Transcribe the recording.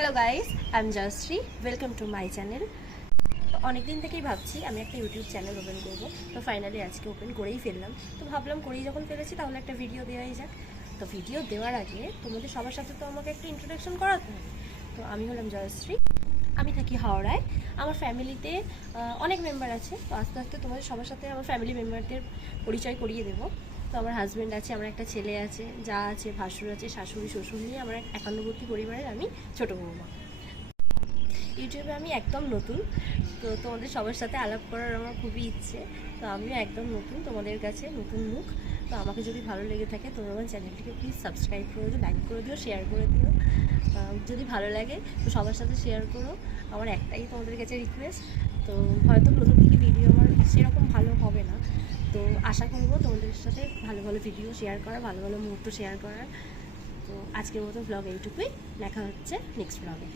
Hello guys, I am Jayashree. Welcome to my channel. অনেক দিন থেকেই ভাবছি আমি একটা ইউটিউব চ্যানেল ওপেন করব। তো ফাইনালি আজকে ওপেন করেই ফেললাম। তো ভাবলাম করেই যখন ফেলেছি তাহলে একটা ভিডিও দেওয়াই যাক। তো ভিডিও দেওয়ার আগে তোমাদের সবার সাথে তো আমাকে একটা ইন্ট্রোডাকশন করাতে হবে। তো আমি হলাম জয়শ্রী, আমি থাকি হাওড়ায়। আমার ফ্যামিলিতে অনেক মেম্বার আছে। তো আস্তে আস্তে তোমাদের সবার সাথে আমার ফ্যামিলি মেম্বারদের পরিচয় করিয়ে দেবো। তো আমার হাজব্যান্ড আছে, আমার একটা ছেলে আছে, যা আছে, ভাসুর আছে, শাশুড়ি শ্বশুর নিয়ে আমার একান্নবর্তী পরিবারের আমি ছোটো বৌমা। ইউটিউবে আমি একদম নতুন, তো তোমাদের সবার সাথে আলাপ করার আমার খুবই ইচ্ছে। তো আমিও একদম নতুন, তোমাদের কাছে নতুন মুখ। তো আমাকে যদি ভালো লেগে থাকে তোমরা আমার চ্যানেলটিকে প্লিজ সাবস্ক্রাইব করে দিও, লাইক করে দিও, শেয়ার করে দিও। যদি ভালো লাগে তো সবার সাথে শেয়ার করো। আমার একটাই তোমাদের কাছে রিকোয়েস্ট। তো হয়তো প্রথম থেকে ভিডিও আমার সেরকম ভালো হবে না, তো আশা করবো তোমাদের সাথে ভালো ভালো ভিডিও শেয়ার করার, ভালো ভালো মুহূর্ত শেয়ার করার। তো আজকের মতো ব্লগ এইটুকুই, দেখা হচ্ছে নেক্সট ব্লগে।